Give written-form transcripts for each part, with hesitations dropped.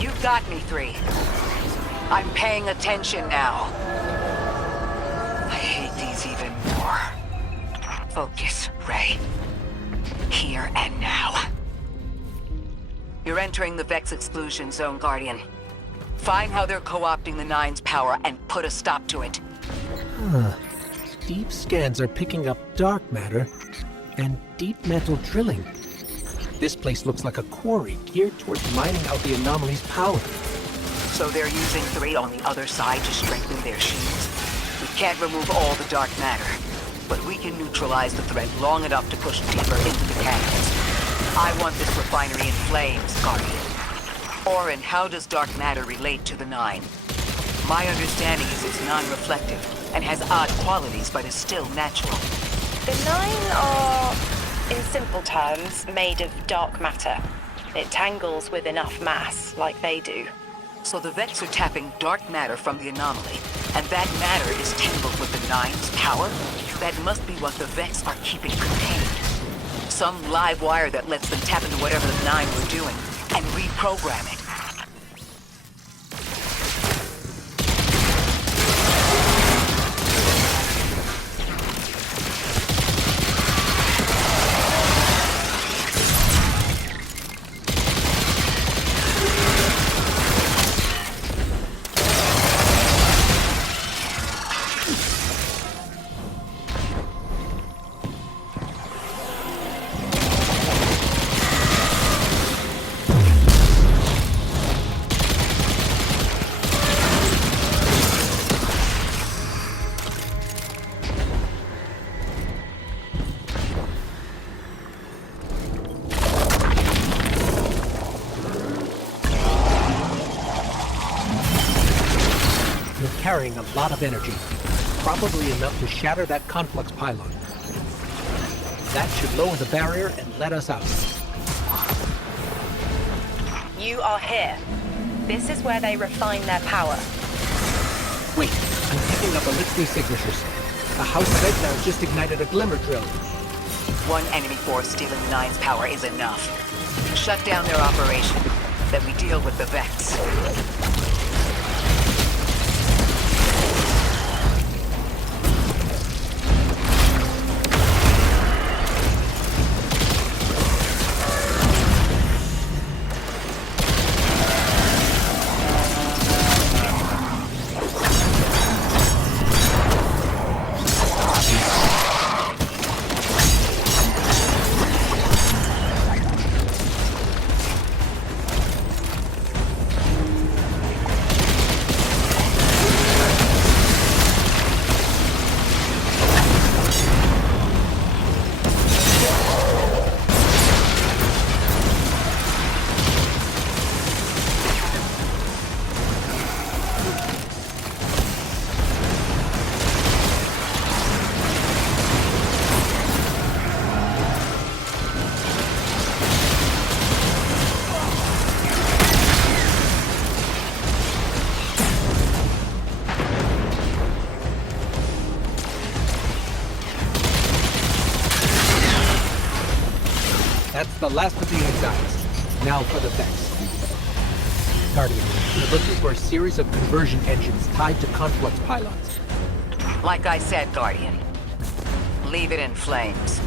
You got me, 3. I'm paying attention now. I hate these even more. Focus, Ray. Here and now. You're entering the Vex exclusion zone, Guardian. Find how they're co-opting the Nine's power and put a stop to it. Huh. Deep scans are picking up dark matter and deep metal drilling. This place looks like a quarry geared towards mining out the anomaly's power. So they're using 3 on the other side to strengthen their shields. We can't remove all the dark matter, but we can neutralize the threat long enough to push deeper into the canyons. I want this refinery in flames, Guardian. Orin, how does dark matter relate to the Nine? My understanding is it's non-reflective and has odd qualities, but is still natural. The Nine are, in simple terms, made of dark matter. It tangles with enough mass, like they do. So the Vex are tapping dark matter from the anomaly, and that matter is tangled with the Nine's power? That must be what the Vex are keeping contained. Some live wire that lets them tap into whatever the Nine were doing, and reprogram it. Carrying a lot of energy, probably enough to shatter that conflux pylon. That should lower the barrier and let us out. You are here. This is where they refine their power. Wait, I'm picking up Elixir signatures. The House of Exile just ignited a glimmer drill. One enemy force stealing the Nine's power is enough. Shut down their operation, then we deal with the Vex. That's the last of the exiles. Now for the Vex. Guardian, we're looking for a series of conversion engines tied to conflux pylons. Like I said, Guardian. Leave it in flames.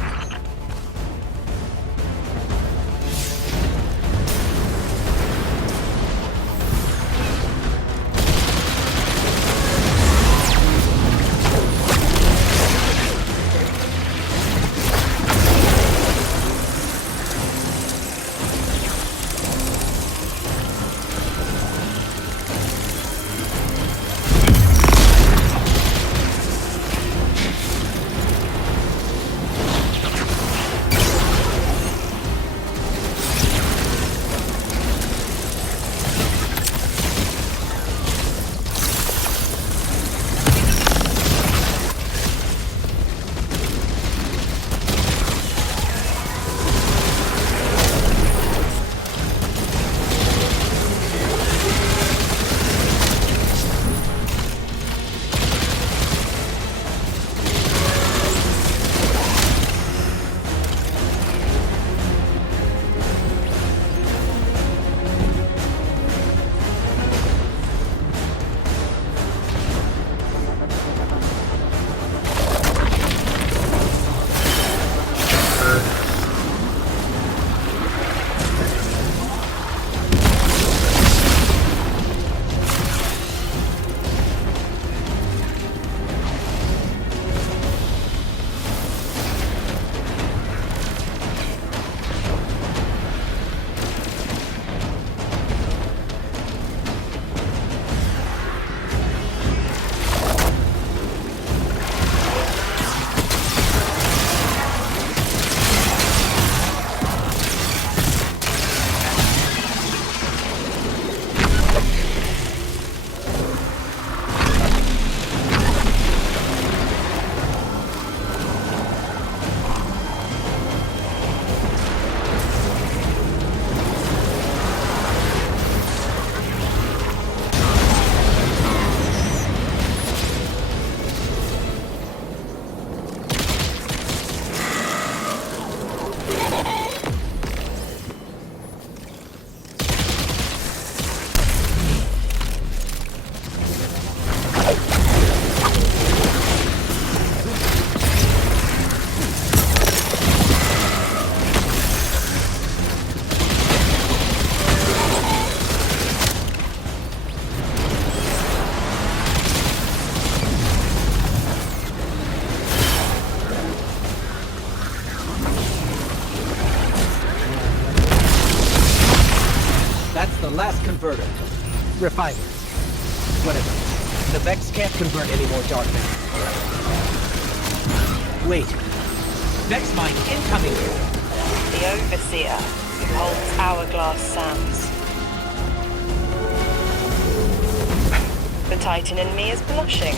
converter. Refiner. Whatever. The Vex can't convert any more dark matter. Wait. Vex mine incoming! The Overseer, who holds Hourglass Sands. The Titan in me is blushing.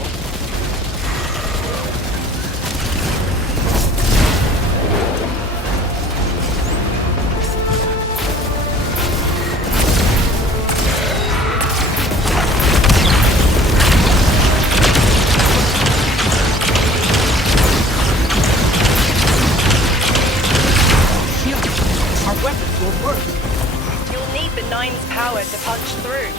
Our weapons won't work. You'll need the Nine's power to punch through.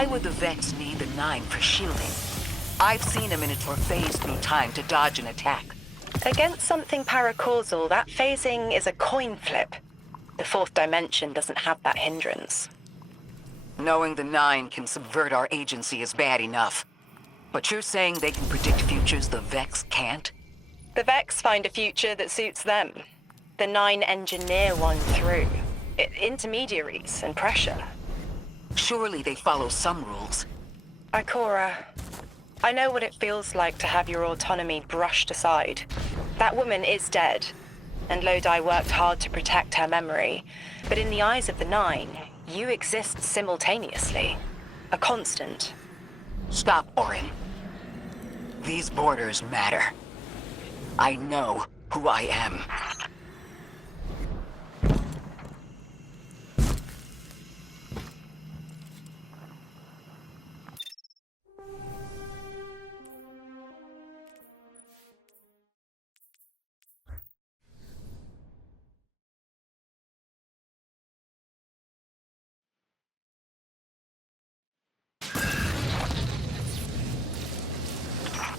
Why would the Vex need the Nine for shielding? I've seen a Minotaur phase through time to dodge an attack. Against something paracausal, that phasing is a coin flip. The fourth dimension doesn't have that hindrance. Knowing the Nine can subvert our agency is bad enough. But you're saying they can predict futures the Vex can't? The Vex find a future that suits them. The Nine engineer one through. Intermediaries and pressure. Surely they follow some rules. Ikora, I know what it feels like to have your autonomy brushed aside. That woman is dead, and Lodi worked hard to protect her memory. But in the eyes of the Nine, you exist simultaneously. A constant. Stop, Orin. These borders matter. I know who I am.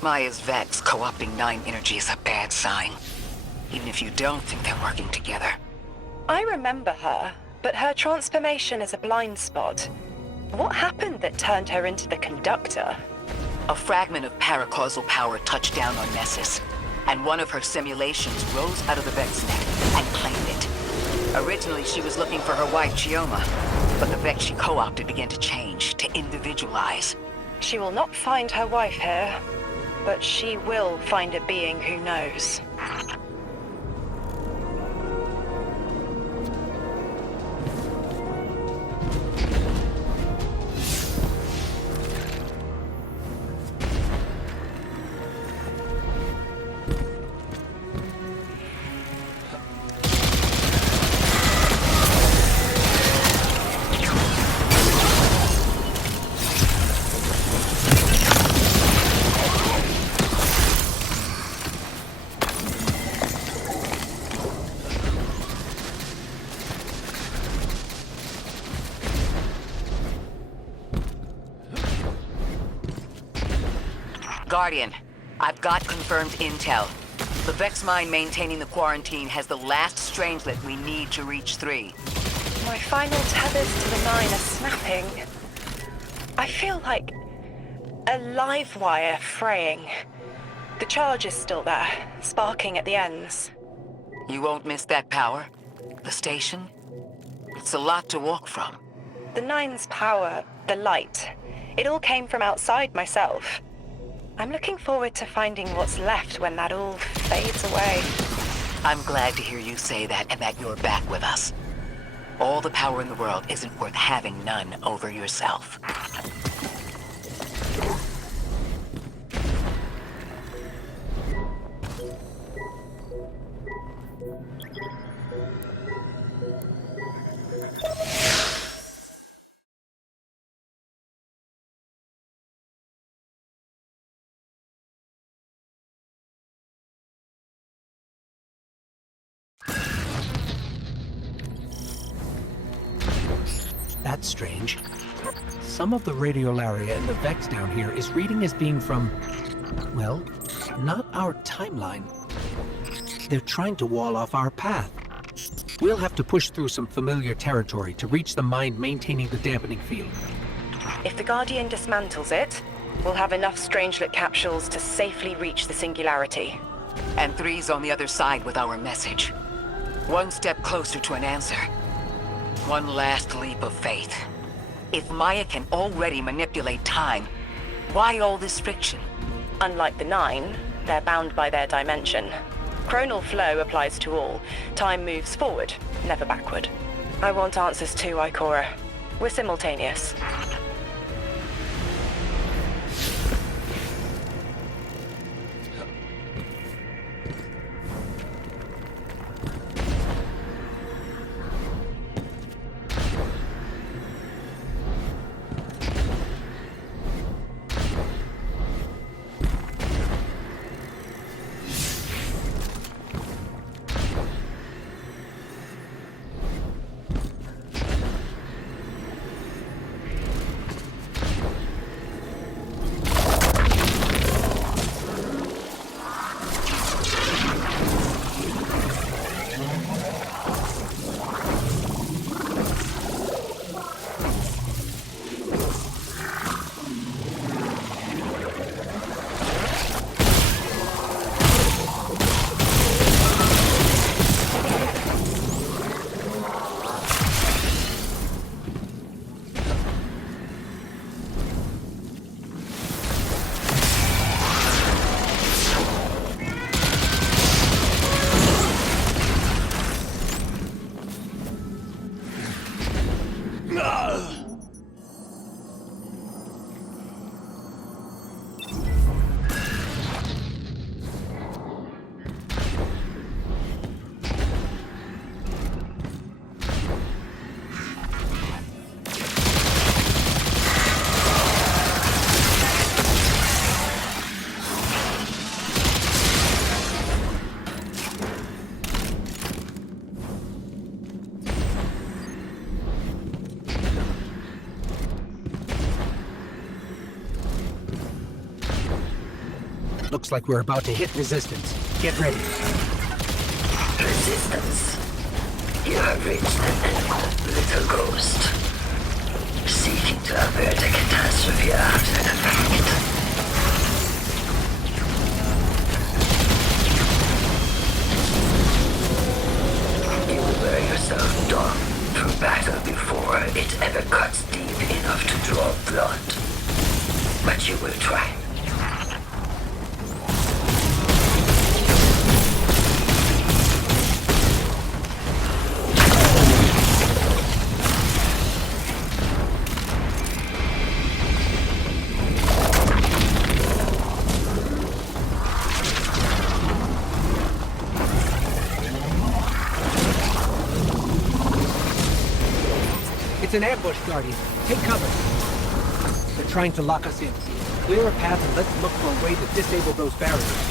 Maya's Vex co-opting Nine energy is a bad sign. Even if you don't think they're working together. I remember her, but her transformation is a blind spot. What happened that turned her into the Conductor? A fragment of paracausal power touched down on Nessus, and one of her simulations rose out of the Vex net and claimed it. Originally, she was looking for her wife, Chioma, but the Vex she co-opted began to change, to individualize. She will not find her wife here, but she will find a being who knows. Guardian, I've got confirmed intel. The Vex mine maintaining the quarantine has the last strangelet we need to reach 3. My final tethers to the Nine are snapping. I feel like a live wire fraying. The charge is still there, sparking at the ends. You won't miss that power? The station? It's a lot to walk from. The Nine's power, the light, it all came from outside myself. I'm looking forward to finding what's left when that all fades away. I'm glad to hear you say that and that you're back with us. All the power in the world isn't worth having none over yourself. That's strange. Some of the radiolaria in the Vex down here is reading as being from, well, not our timeline. They're trying to wall off our path. We'll have to push through some familiar territory to reach the mine maintaining the dampening field. If the Guardian dismantles it, we'll have enough Strangelet capsules to safely reach the Singularity. And 3's on the other side with our message. One step closer to an answer. One last leap of faith. If Maya can already manipulate time, why all this friction? Unlike the Nine, they're bound by their dimension. Chronal flow applies to all. Time moves forward, never backward. I want answers too, Ikora. We're simultaneous. Looks like we're about to hit resistance. Get ready. Resistance. You have reached the end, little ghost. Seeking to avert a catastrophe after the fact. You will wear yourself down through battle before it ever cuts deep enough to draw blood. But you will try. It's an ambush, Guardian. Take cover. They're trying to lock us in. Clear a path and let's look for a way to disable those barriers.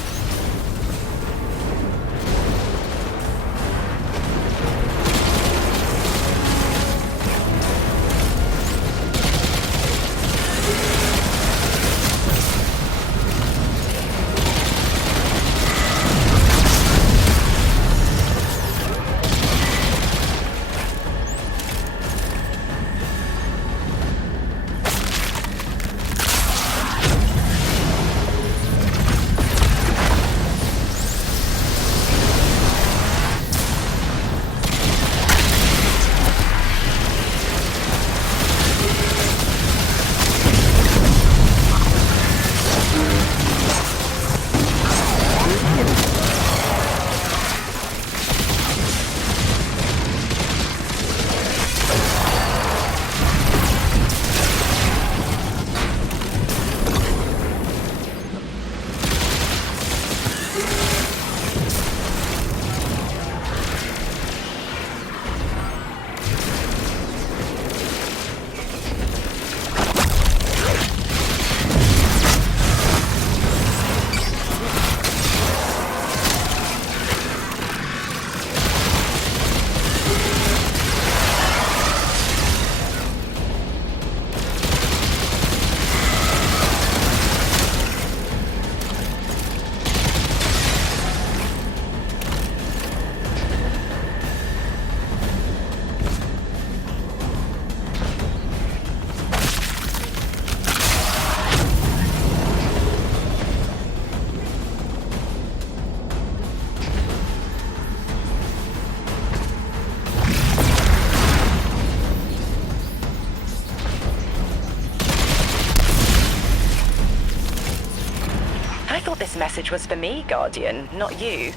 This message was for me, Guardian, not you.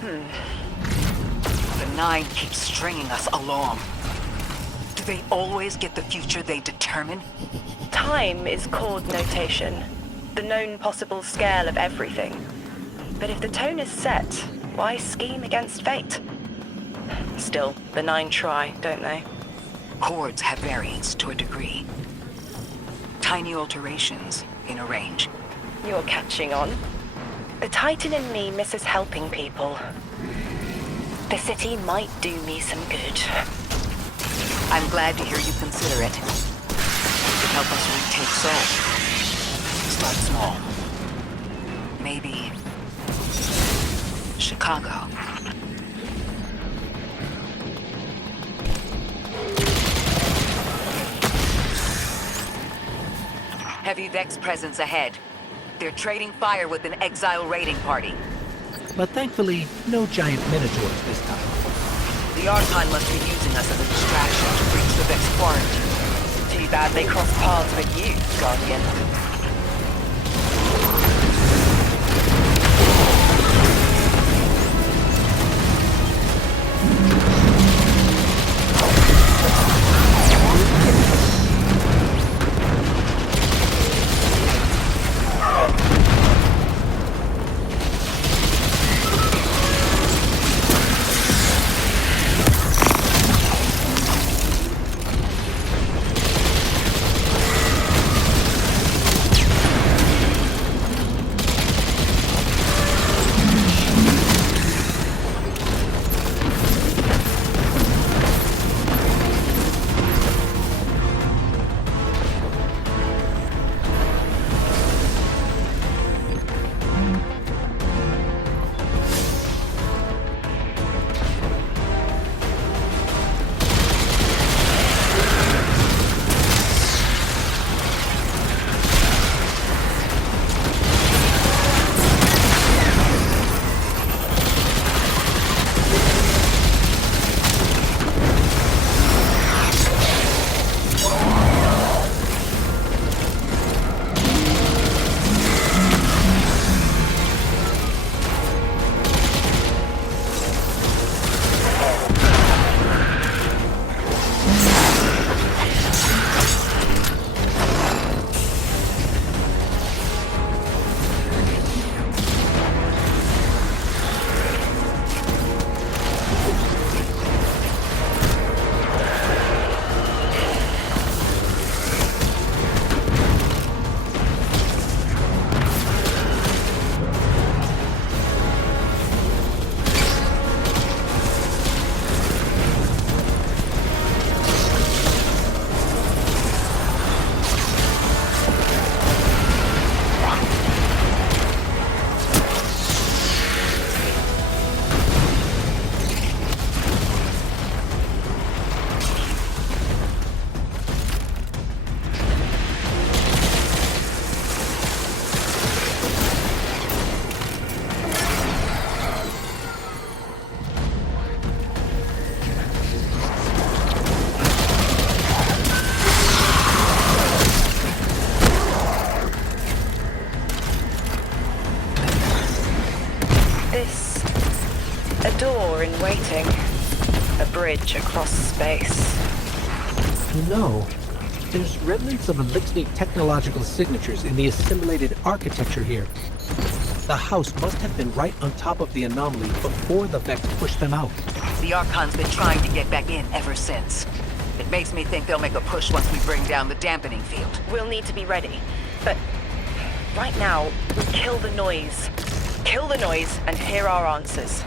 The Nine keeps stringing us along. Do they always get the future they determine? Time is chord notation, the known possible scale of everything. But if the tone is set, why scheme against fate? Still, the Nine try, don't they? Chords have variance to a degree. Tiny alterations in a range. You're catching on. The Titan in me misses helping people. The city might do me some good. I'm glad to hear you consider it. It could help us retake Seoul. Start small. Maybe Chicago. Heavy Vex presence ahead. They're trading fire with an exile raiding party. But thankfully, no giant minotaurs this time. The Archon must be using us as a distraction to breach the Vex quarantine. Too bad they crossed paths with you, Guardian. A bridge across space. No. There's remnants of Elixir technological signatures in the assimilated architecture here. The house must have been right on top of the anomaly before the Vex pushed them out. The Archon's been trying to get back in ever since. It makes me think they'll make a push once we bring down the dampening field. We'll need to be ready. But right now, we kill the noise. Kill the noise and hear our answers.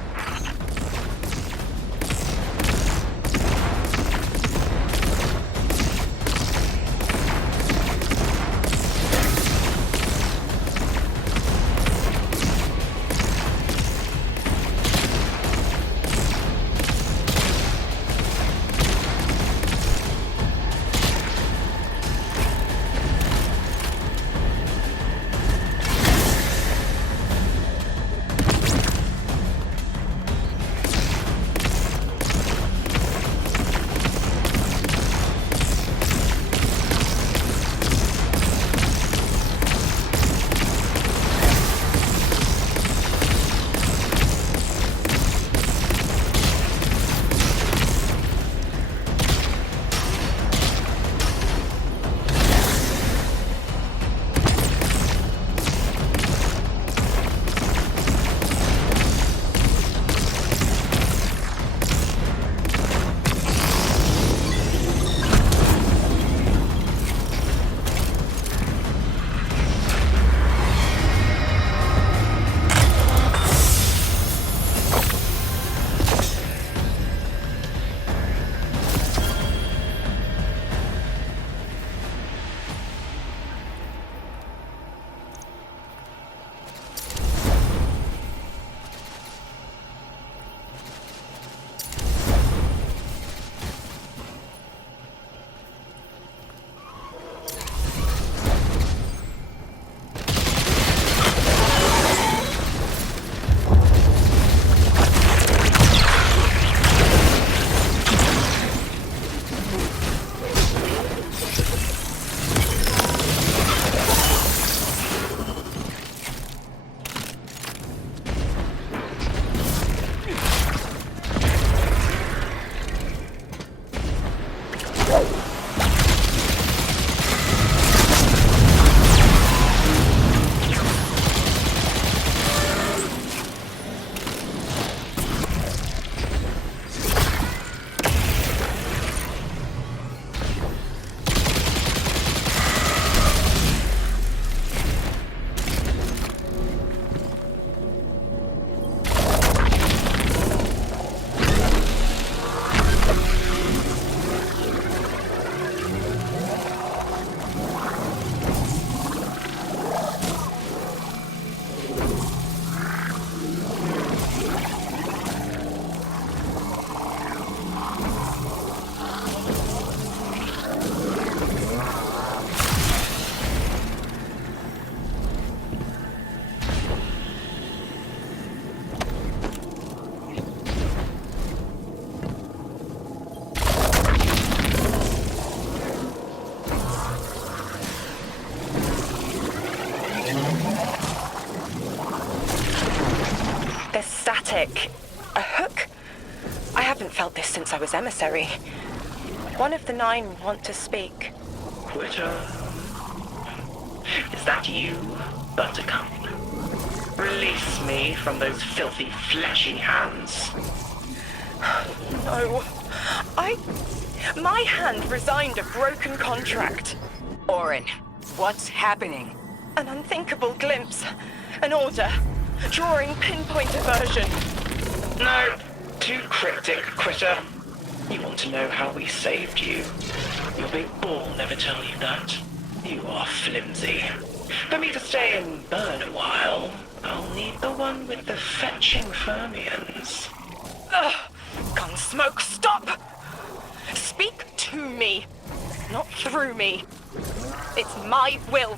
Static. A hook? I haven't felt this since I was emissary. One of the 9 want to speak. Quitter. Is that you, Buttercup? Release me from those filthy, fleshy hands. No. My hand resigned a broken contract. Orin, what's happening? An unthinkable glimpse. An order. Drawing pinpoint aversion. No, too cryptic, Quitter. You want to know how we saved you? Your big ball never tell you that. You are flimsy. For me to stay and burn a while, I'll need the one with the fetching fermions. Ugh! Gunsmoke, stop! Speak to me, not through me. It's my will.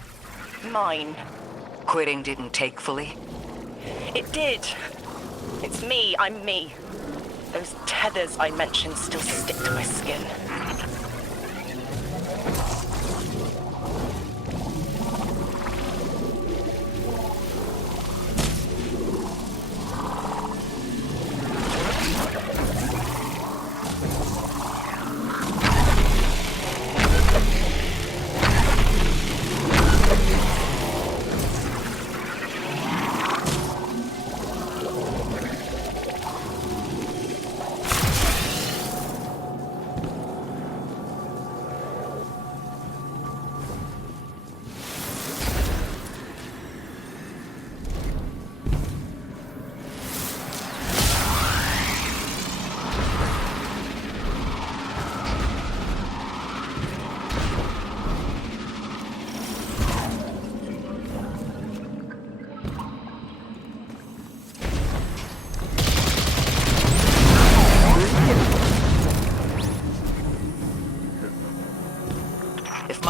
Mine. Quitting didn't take fully? It did. It's me, I'm me. Those tethers I mentioned still stick to my skin.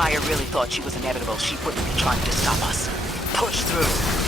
Empire really thought she was inevitable, she wouldn't be trying to stop us. Push through.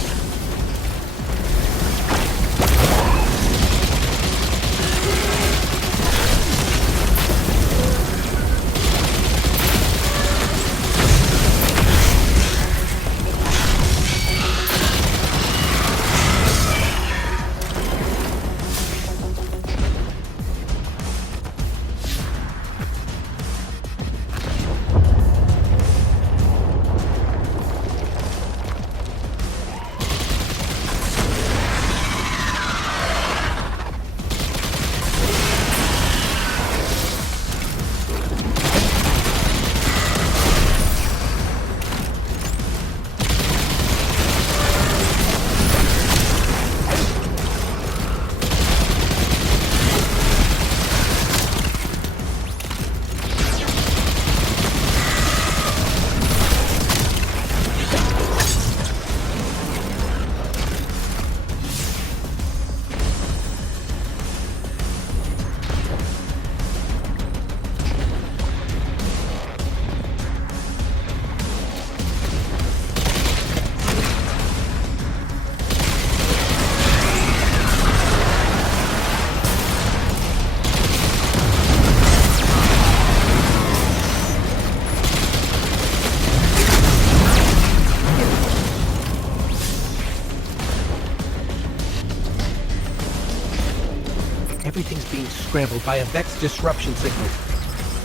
Everything's being scrambled by a Vex disruption signal.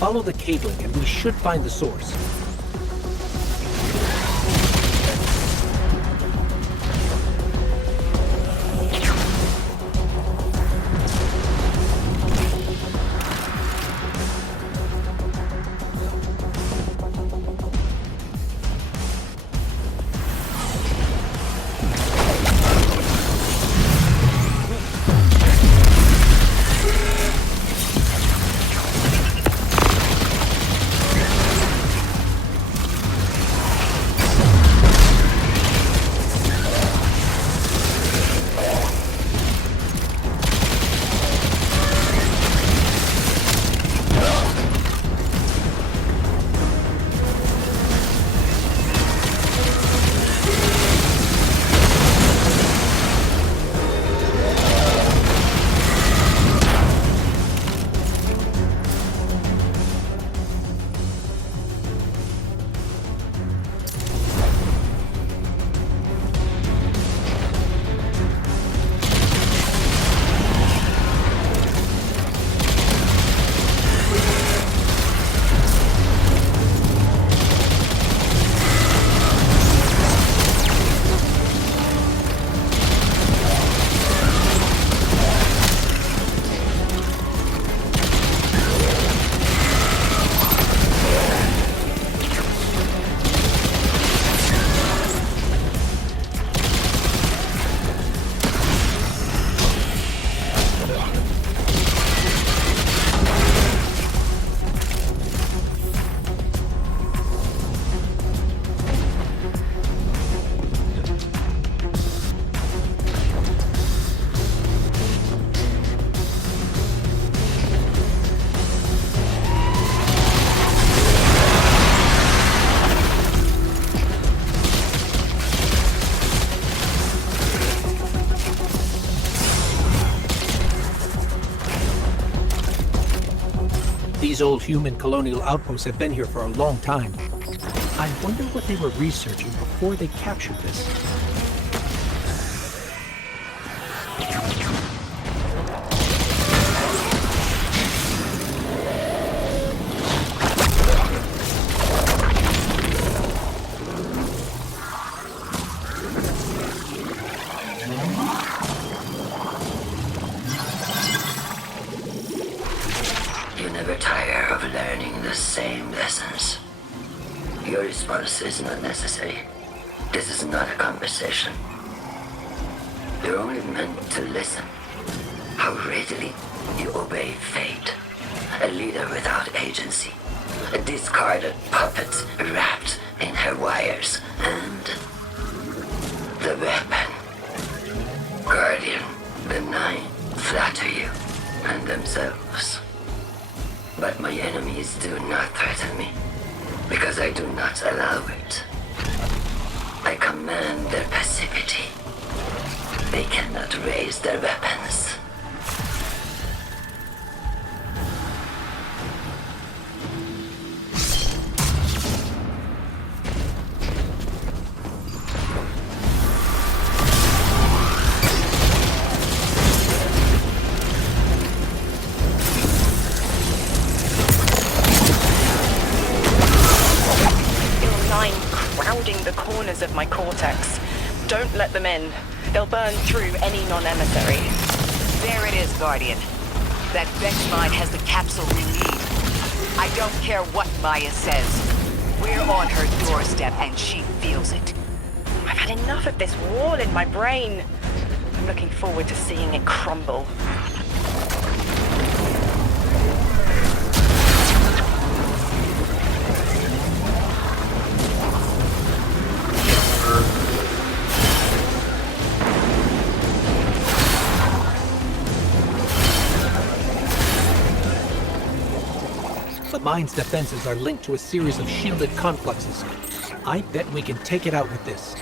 Follow the cabling and we should find the source. These old human colonial outposts have been here for a long time. I wonder what they were researching before they captured this. You never tire of learning the same lessons. Your response is not necessary. This is not a conversation. You're only meant to listen. How readily you obey fate. A leader without agency. A discarded puppet wrapped in her wires. And the weapon. Guardian, the Nine flatter you and themselves. But my enemies do not threaten me. Because I do not allow it. I command their passivity. They cannot raise their weapons. Crowding the corners of my cortex. Don't let them in. They'll burn through any non-emissary. There it is, Guardian. That Vex mine has the capsule we need. I don't care what Maya says. We're on her doorstep and she feels it. I've had enough of this wall in my brain. I'm looking forward to seeing it crumble. The mine's defenses are linked to a series of shielded complexes. I bet we can take it out with this.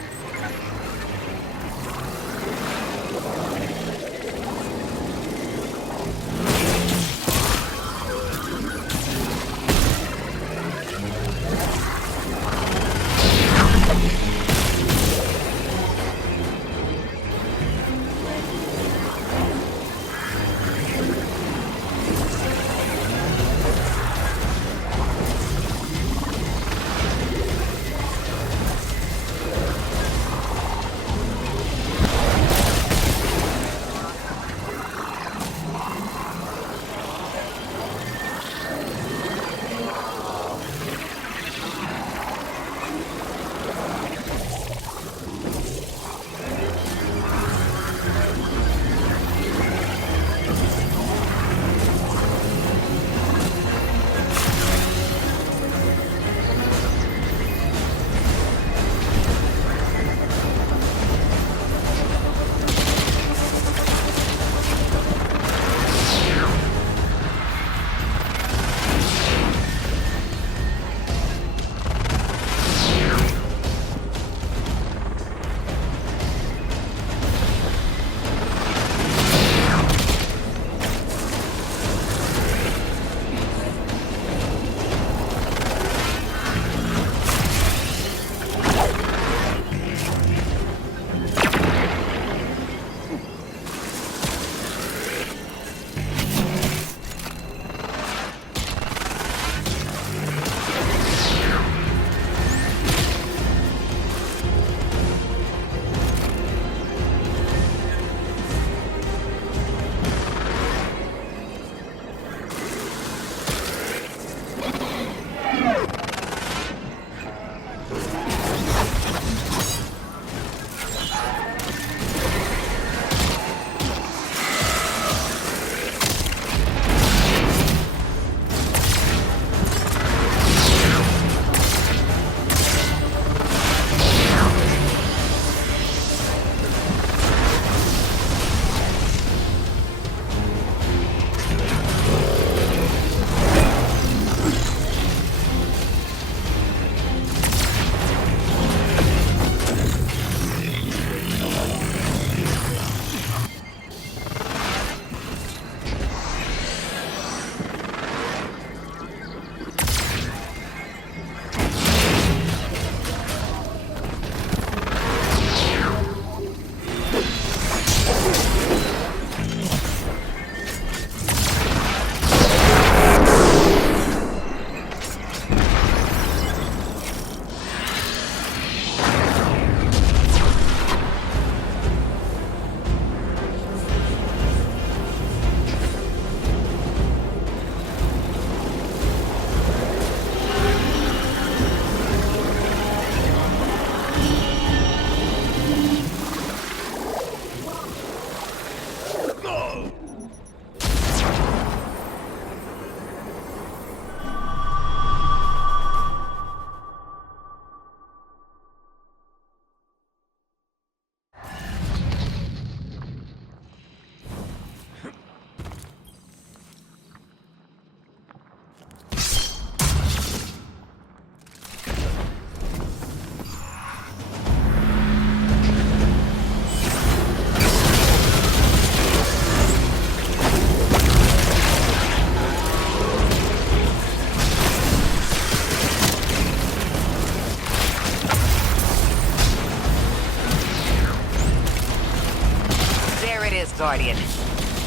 Guardian.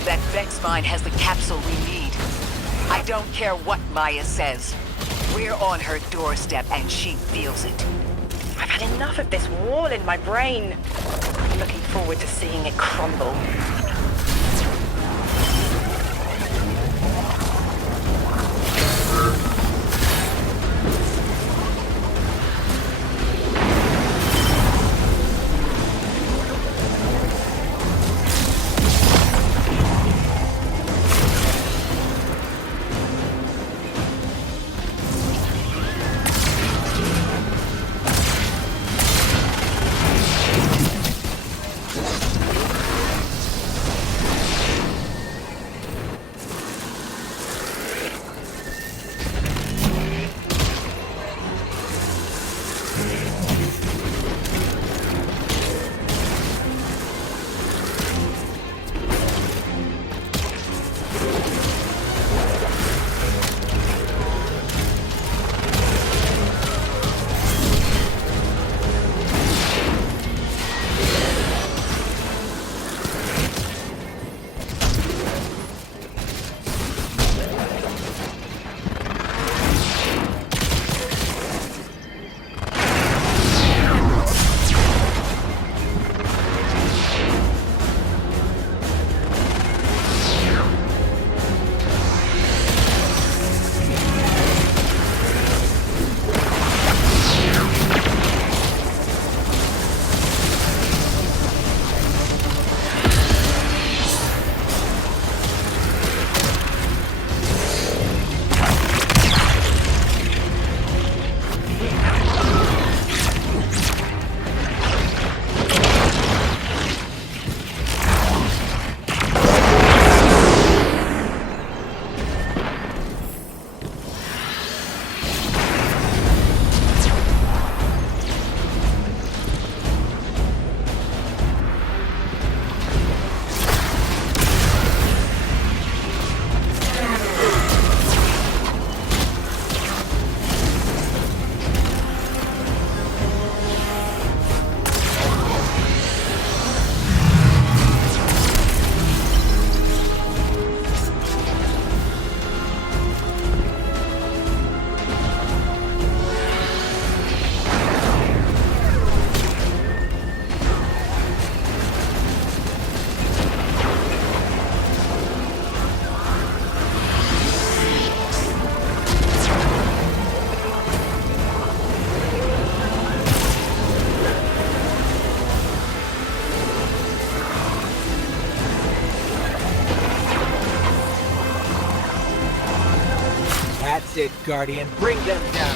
That Vex mine has the capsule we need. I don't care what Maya says. We're on her doorstep and she feels it. I've had enough of this wall in my brain. I'm looking forward to seeing it crumble. That's it, Guardian. Bring them down.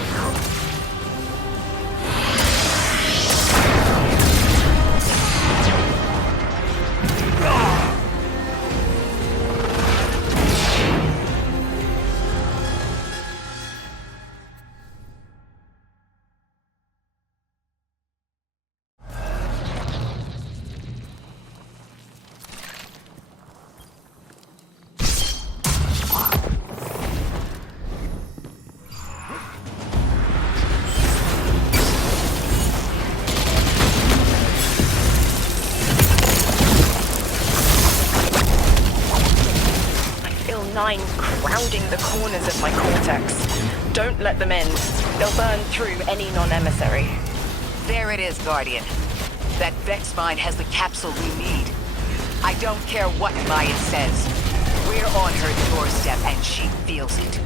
Nine crowding the corners of my cortex. Don't let them in. They'll burn through any non-emissary. There it is, Guardian. That Vex mine has the capsule we need. I don't care what Maya says. We're on her doorstep and she feels it.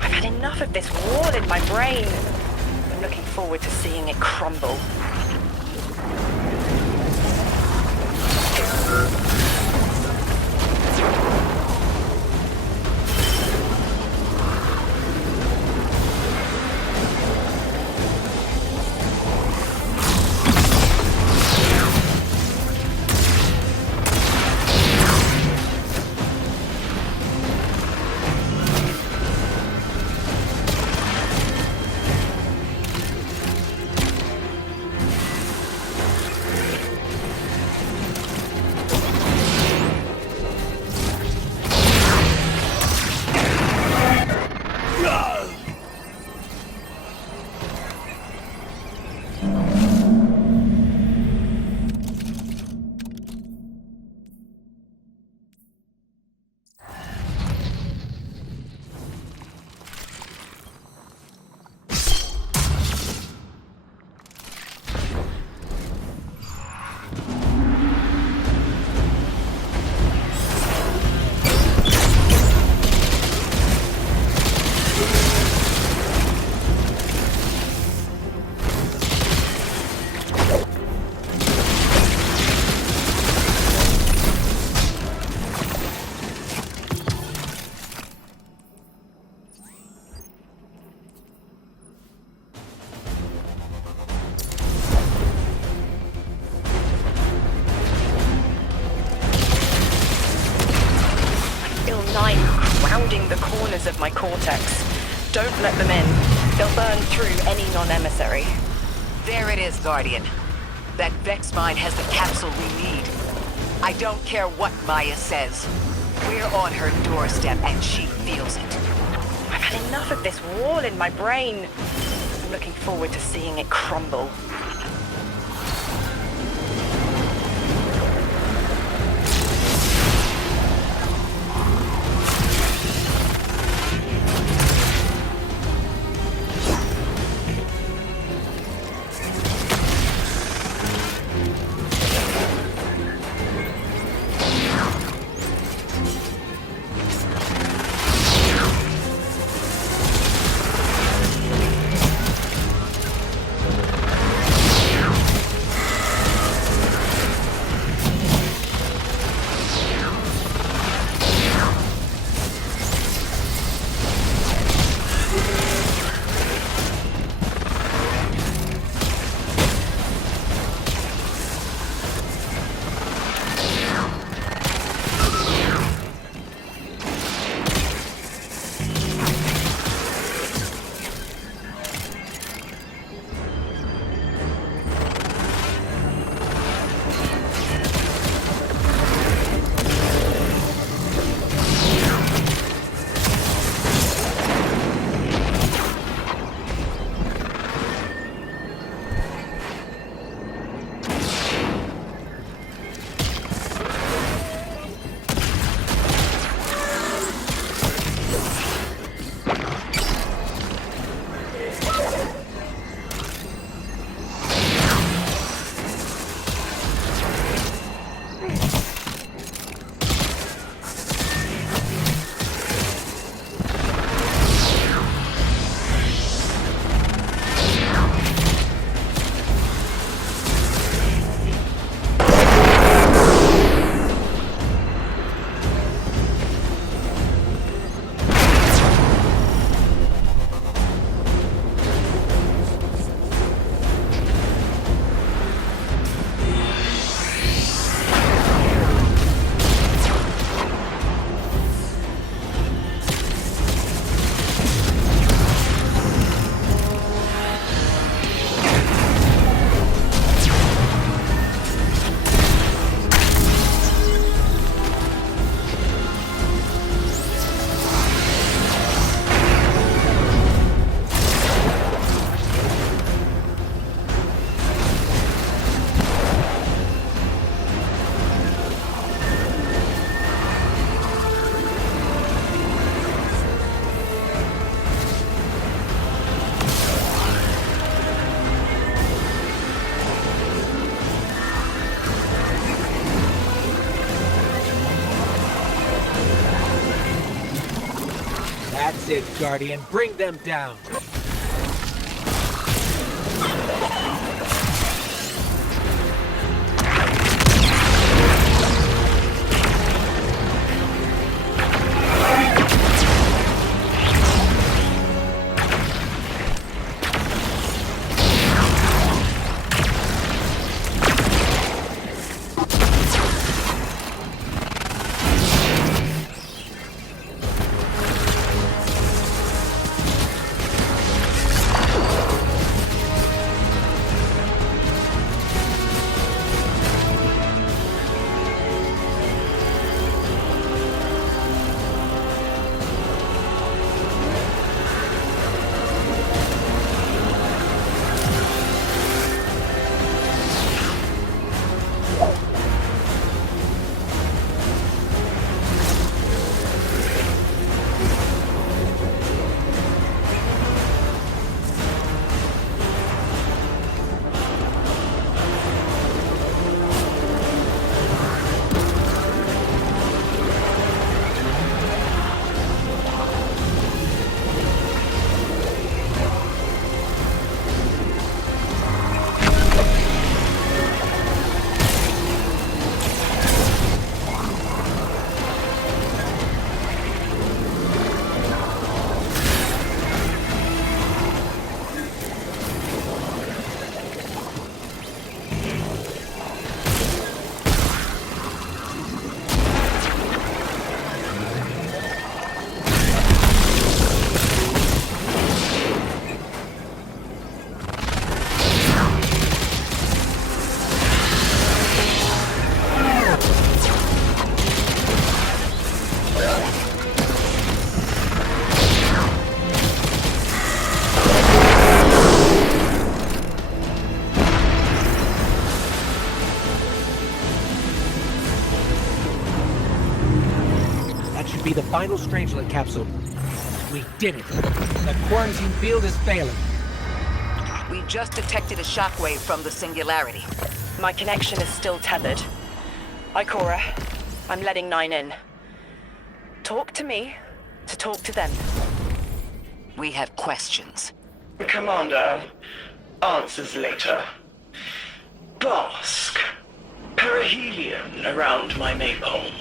I've had enough of this wall in my brain. I'm looking forward to seeing it crumble. members of my cortex. Don't let them in. They'll burn through any non-emissary. There it is, Guardian. That Vex mine has the capsule we need. I don't care what Maya says. We're on her doorstep and she feels it. I've had enough of this wall in my brain. I'm looking forward to seeing it crumble. That's it, Guardian. Bring them down. final Strangelet capsule. We did it. The quarantine field is failing. We just detected a shockwave from the singularity. My connection is still tethered. Ikora, I'm letting 9 in. Talk to me to talk to them. We have questions. Commander, answers later. Bask. Perihelion around my maypole.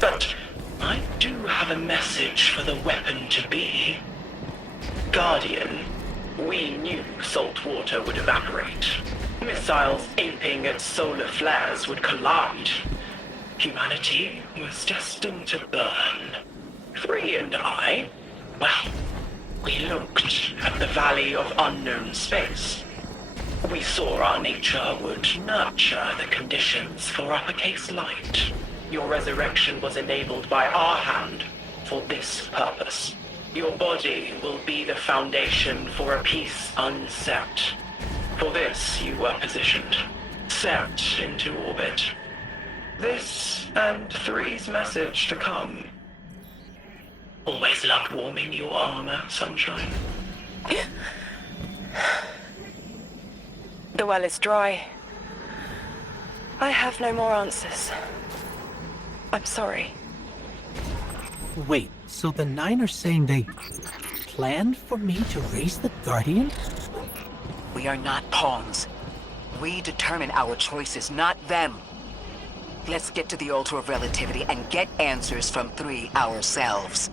But I do have a message for the weapon-to-be. Guardian, we knew salt water would evaporate. Missiles aiming at solar flares would collide. Humanity was destined to burn. 3 and I, well, we looked at the Valley of Unknown Space. We saw our nature would nurture the conditions for uppercase light. Your resurrection was enabled by our hand for this purpose. Your body will be the foundation for a peace unset. For this you were positioned, set into orbit. This and 3's message to come. Always loved warming your armor, Sunshine. The well is dry. I have no more answers. I'm sorry. Wait, so the 9 are saying they planned for me to raise the Guardian? We are not pawns. We determine our choices, not them. Let's get to the Altar of Relativity and get answers from 3 ourselves.